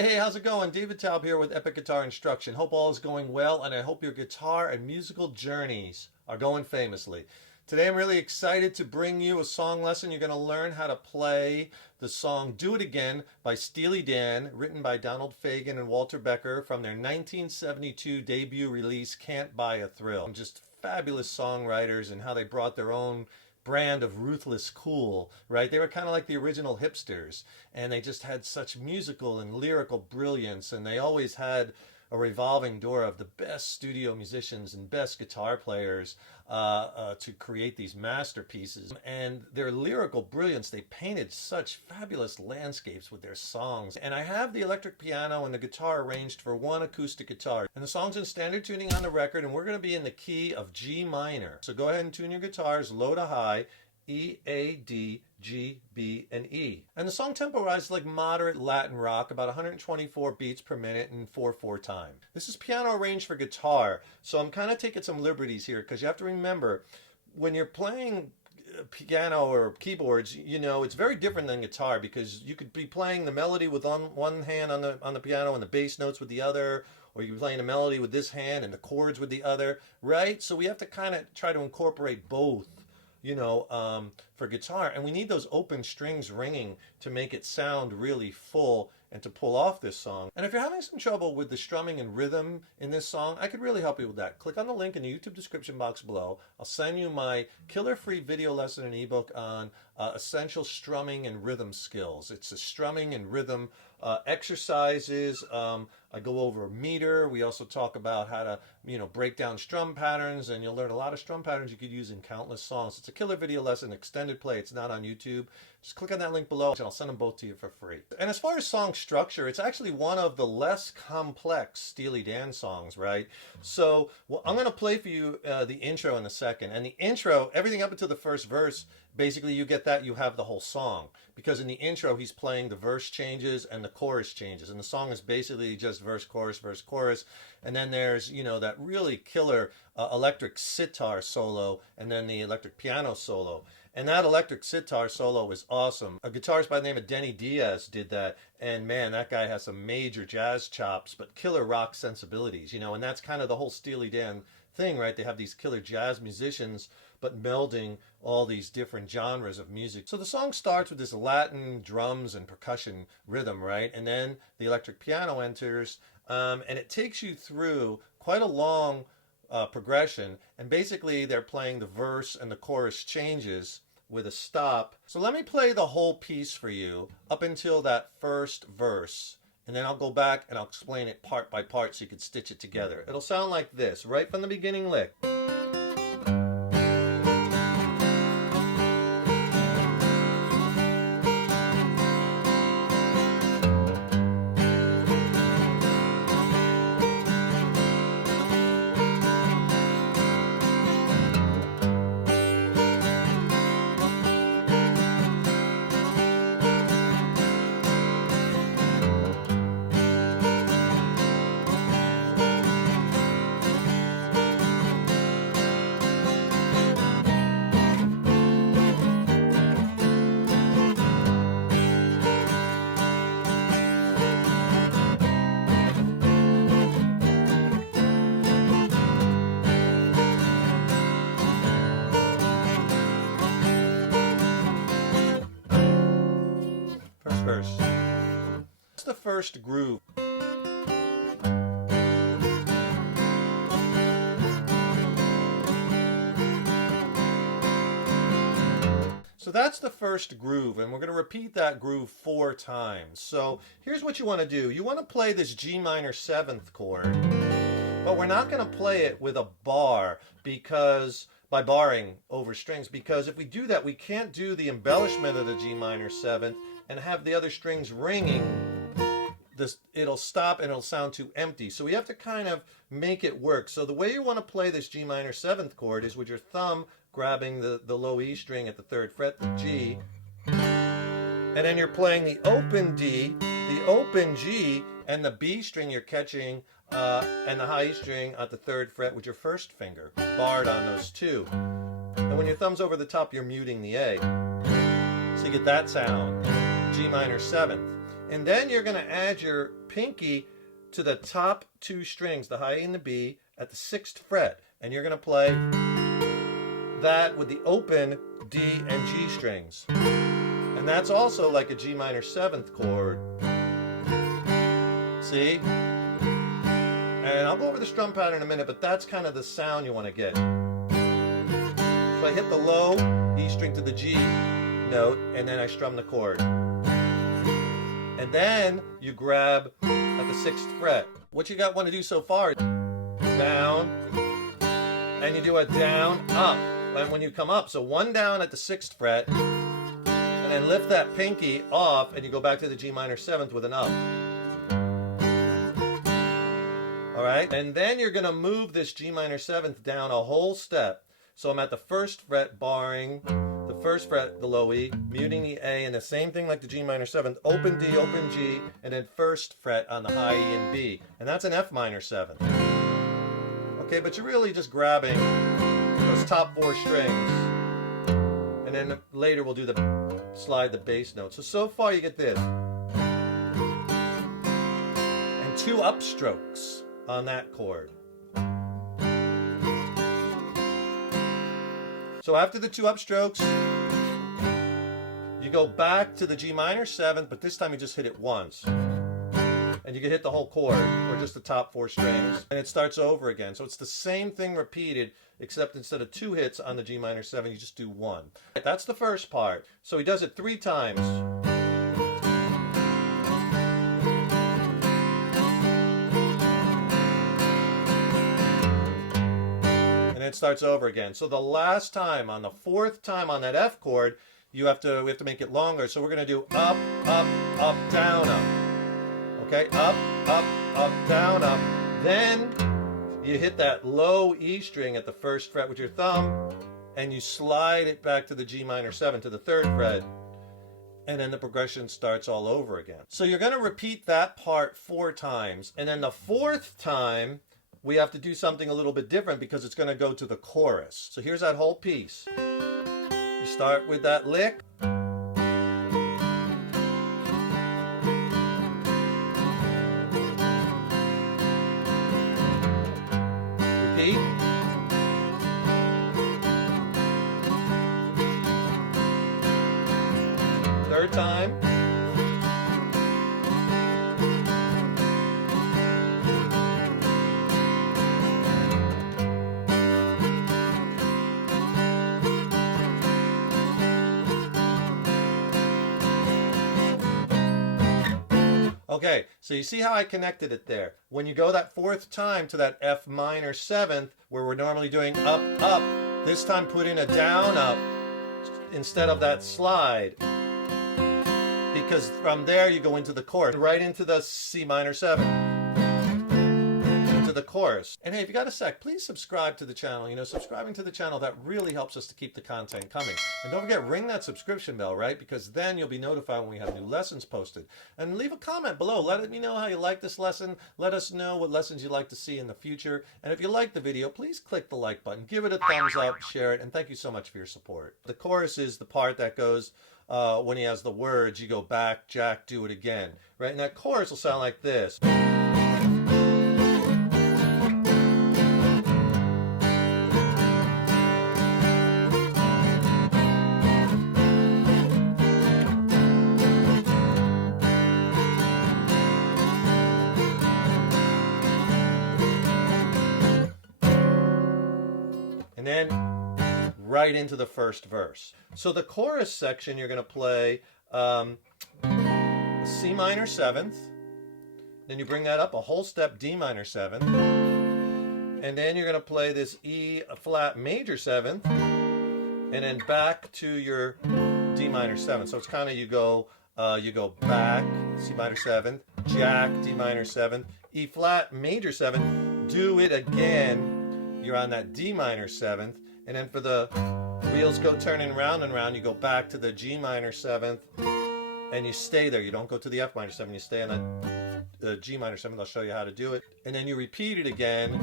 Hey, how's it going? David Taub here with Epic Guitar Instruction. Hope all is going well, and I hope your guitar and musical journeys are going famously. Today I'm really excited to bring you a song lesson. You're going to learn how to play the song Do It Again by Steely Dan, written by Donald Fagen and Walter Becker from their 1972 debut release, Can't Buy a Thrill. Just fabulous songwriters and how they brought their own brand of ruthless cool, right? They were kind of like the original hipsters, and they just had such musical and lyrical brilliance, and they always had a revolving door of the best studio musicians and best guitar players to create these masterpieces. And their lyrical brilliance, they painted such fabulous landscapes with their songs. And I have the electric piano and the guitar arranged for one acoustic guitar. And the song's in standard tuning on the record, and we're going to be in the key of G minor. So go ahead and tune your guitars low to high, E, A, D, G, B, and E. And the song tempo rises like moderate Latin rock, about 124 beats per minute in 4/4 time. This is piano arranged for guitar, so I'm kind of taking some liberties here because you have to remember when you're playing piano or keyboards, you know, it's very different than guitar because you could be playing the melody with one hand on the piano and the bass notes with the other, or you could be playing a melody with this hand and the chords with the other, right? So we have to kind of try to incorporate both, you know, for guitar, and we need those open strings ringing to make it sound really full and to pull off this song. And if you're having some trouble with the strumming and rhythm in this song, I could really help you with that. Click on the link in the YouTube description box below. I'll send you my killer free video lesson and ebook on essential strumming and rhythm skills. It's a strumming and rhythm exercises. I go over a meter. We also talk about how to, you know, break down strum patterns, and you'll learn a lot of strum patterns you could use in countless songs. It's a killer video lesson, extended play. It's not on YouTube. Just click on that link below, and I'll send them both to you for free. And as far as song structure, it's actually one of the less complex Steely Dan songs, right? So, well, I'm going to play for you the intro in a second. And the intro, everything up until the first verse, basically you get that, you have the whole song. Because in the intro, he's playing the verse changes and the chorus changes. And the song is basically just verse, chorus, and then there's, you know, that really killer electric sitar solo, and then the electric piano solo. And that electric sitar solo is awesome. A guitarist by the name of Denny Diaz did that, and man, that guy has some major jazz chops, but killer rock sensibilities, you know, and that's kind of the whole Steely Dan thing, right? They have these killer jazz musicians, but melding all these different genres of music. So the song starts with this Latin drums and percussion rhythm, right? And then the electric piano enters, and it takes you through quite a long progression, and basically they're playing the verse and the chorus changes with a stop. So let me play the whole piece for you up until that first verse, and then I'll go back and I'll explain it part by part so you can stitch it together. It'll sound like this, right from the beginning lick. Verse. That's the first groove. So that's the first groove, and we're going to repeat that groove 4 times. So here's what you want to do. You want to play this G minor 7th chord, but we're not going to play it with a bar because by barring over strings, because if we do that, we can't do the embellishment of the G minor 7th and have the other strings ringing. It'll stop and it'll sound too empty. So we have to kind of make it work. So the way you want to play this G minor 7th chord is with your thumb grabbing the low E string at the 3rd fret, the G, and then you're playing the open D, the open G, and the B string you're catching, and the high E string at the 3rd fret with your first finger, barred on those two. And when your thumb's over the top, you're muting the A. So you get that sound, G minor 7th. And then you're going to add your pinky to the top two strings, the high A and the B, at the 6th fret. And you're going to play that with the open D and G strings. And that's also like a G minor 7th chord. See? And I'll go over the strum pattern in a minute, but that's kind of the sound you want to get. So I hit the low E string to the G note, and then I strum the chord. And then you grab at the 6th fret. What you want to do so far, down, and you do a down, up. And when you come up, so 1 down at the 6th fret, and then lift that pinky off, and you go back to the G minor 7th with an up. All right, and then you're going to move this G minor 7th down a whole step. So I'm at the 1st fret barring the 1st fret, the low E, muting the A, and the same thing like the G minor 7th, open D, open G, and then 1st fret on the high E and B. And that's an F minor 7th. Okay, but you're really just grabbing those top 4 strings. And then later we'll do slide the bass note. So far you get this. And 2 upstrokes on that chord. So after the 2 upstrokes, you go back to the G minor 7th, but this time you just hit it once. And you can hit the whole chord, or just the top 4 strings, and it starts over again. So it's the same thing repeated, except instead of 2 hits on the G minor 7, you just do 1. That's the first part. So he does it 3 times. And it starts over again. So the last time, on the 4th time on that F chord, we have to make it longer. So we're going to do up, up, up, down, up. Okay, up, up, up, down, up. Then you hit that low E string at the 1st fret with your thumb, and you slide it back to the G minor 7 to the 3rd fret, and then the progression starts all over again. So you're going to repeat that part 4 times, and then the 4th time we have to do something a little bit different because it's going to go to the chorus. So here's that whole piece. You start with that lick. Repeat. Third time. Okay, so you see how I connected it there. When you go that 4th time to that F minor 7th, where we're normally doing up, up, this time put in a down, up, instead of that slide. Because from there you go into the chorus, right into the C minor 7, into the chorus. And hey, if you got a sec, please subscribe to the channel. You know, subscribing to the channel, that really helps us to keep the content coming. And don't forget, ring that subscription bell, right? Because then you'll be notified when we have new lessons posted. And leave a comment below. Let me know how you like this lesson. Let us know what lessons you'd like to see in the future. And if you like the video, please click the like button. Give it a thumbs up, share it, and thank you so much for your support. The chorus is the part that goes, when he has the words, you go back, Jack, do it again. Right? And that chorus will sound like this. And then right into the first verse. So the chorus section, you're going to play a C minor 7th, then you bring that up a whole step, D minor 7th, and then you're going to play this E flat major 7th, and then back to your D minor 7th. So it's kind of you go back, C minor 7th, Jack, D minor 7th, E flat major 7th, do it again. You're on that D minor 7th, and then for the wheels go turning round and round, you go back to the G minor 7th, and you stay there. You don't go to the F minor 7, you stay on the G minor 7th. I'll show you how to do it. And then you repeat it again,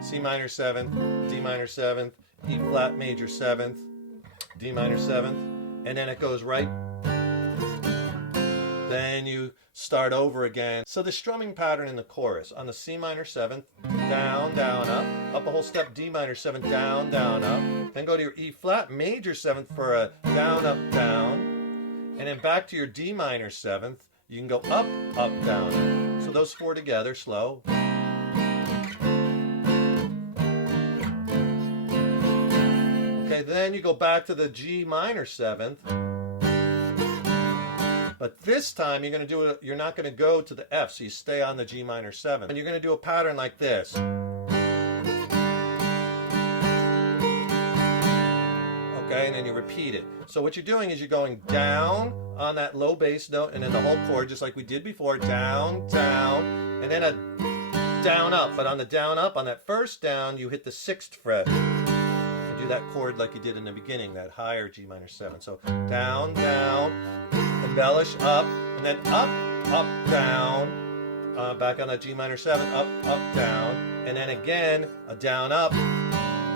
C minor 7th, D minor 7th, E flat major 7th, D minor 7th, and then it goes right. Then you start over again. So the strumming pattern in the chorus, on the C minor 7th, down, down, up a whole step, D minor 7th, down, down, up. Then go to your E flat major 7th for a down, up, down. And then back to your D minor 7th, you can go up, up, down, up. So those four together, slow. Okay, then you go back to the G minor 7th. But this time you're going to do it, you're not going to go to the F, so you stay on the G minor 7th. And you're going to do a pattern like this. Okay, and then you repeat it. So what you're doing is you're going down on that low bass note, and then the whole chord, just like we did before, down, down, and then a down up. But on the down up, on that first down, you hit the 6th fret. And do that chord like you did in the beginning, that higher G minor 7. So down, down, embellish, up, and then up, up, down, back on that G minor 7, up, up, down, and then again, a down, up,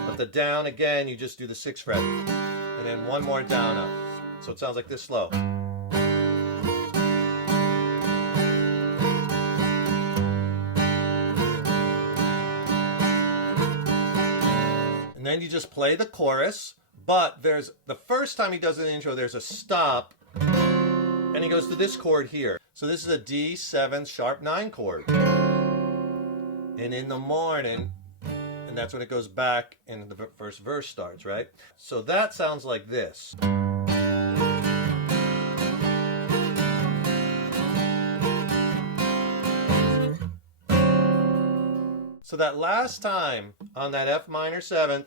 but the down again, you just do the 6th fret, and then one more down, up. So it sounds like this slow. And then you just play the chorus, but there's, the first time he does the intro, there's a stop, and he goes to this chord here. So this is a D7 sharp 9 chord. And in the morning, and that's when it goes back and the first verse starts, right? So that sounds like this. So that last time on that F minor 7th,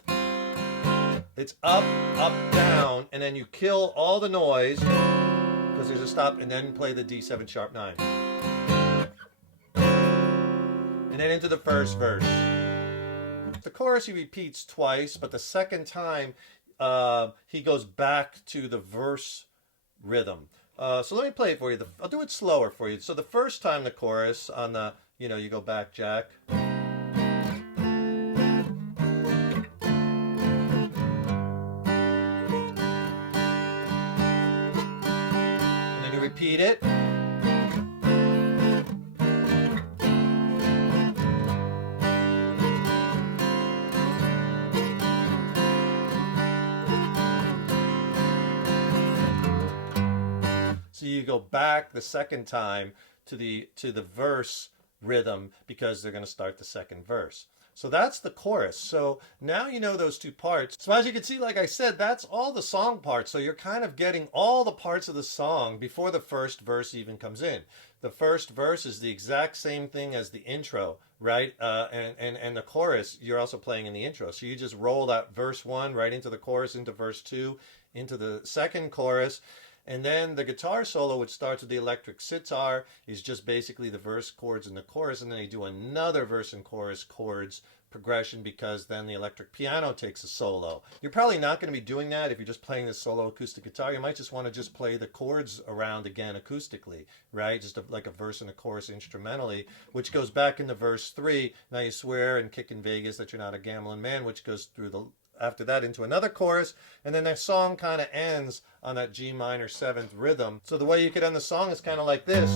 it's up, up, down, and then you kill all the noise, because there's a stop, and then play the D7 sharp 9. And then into the first verse. The chorus he repeats twice, but the second time he goes back to the verse rhythm. So let me play it for you. I'll do it slower for you. So the first time the chorus on the, you go back, Jack. Repeat it. So you go back the second time to the verse rhythm because they're going to start the second verse. So that's the chorus. So now you know those two parts. So as you can see, like I said, that's all the song parts. So you're kind of getting all the parts of the song before the first verse even comes in. The first verse is the exact same thing as the intro, right? And the chorus, you're also playing in the intro. So you just roll that verse 1 right into the chorus, into verse 2, into the second chorus. And then the guitar solo, which starts with the electric sitar, is just basically the verse chords and the chorus, and then you do another verse and chorus chords progression, because then the electric piano takes a solo. You're probably not going to be doing that if you're just playing this solo acoustic guitar. You might just want to just play the chords around again acoustically, right? Just like a verse and a chorus instrumentally, which goes back into verse 3. Now you swear and kick in Vegas that you're not a gambling man, which goes through the after that into another chorus, and then that song kind of ends on that G minor 7th rhythm. So the way you could end the song is kind of like this.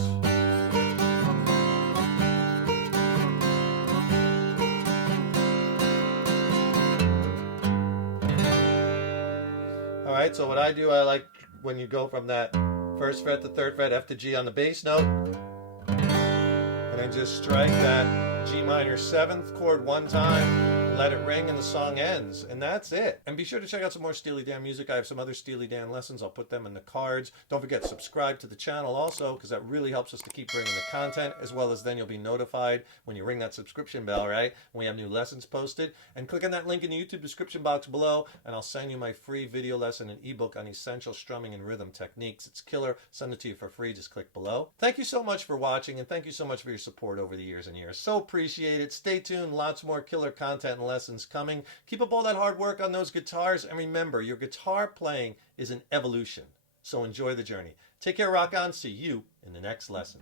All right, so what I do, I like when you go from that first fret to third fret, F to G on the bass note, and then just strike that G minor 7th chord one time, let it ring, and the song ends, and that's it. And be sure to check out some more Steely Dan music. I have some other Steely Dan lessons. I'll put them in the cards. Don't forget to subscribe to the channel also, because that really helps us to keep bringing the content, as well as then you'll be notified when you ring that subscription bell, right? When we have new lessons posted. And click on that link in the YouTube description box below, and I'll send you my free video lesson and ebook on essential strumming and rhythm techniques. It's killer. Send it to you for free. Just click below. Thank you so much for watching, and thank you so much for your support over the years and years. So appreciate it. Stay tuned. Lots more killer content and lessons coming. Keep up all that hard work on those guitars, and remember, your guitar playing is an evolution. So enjoy the journey. Take care, rock on. See you in the next lesson.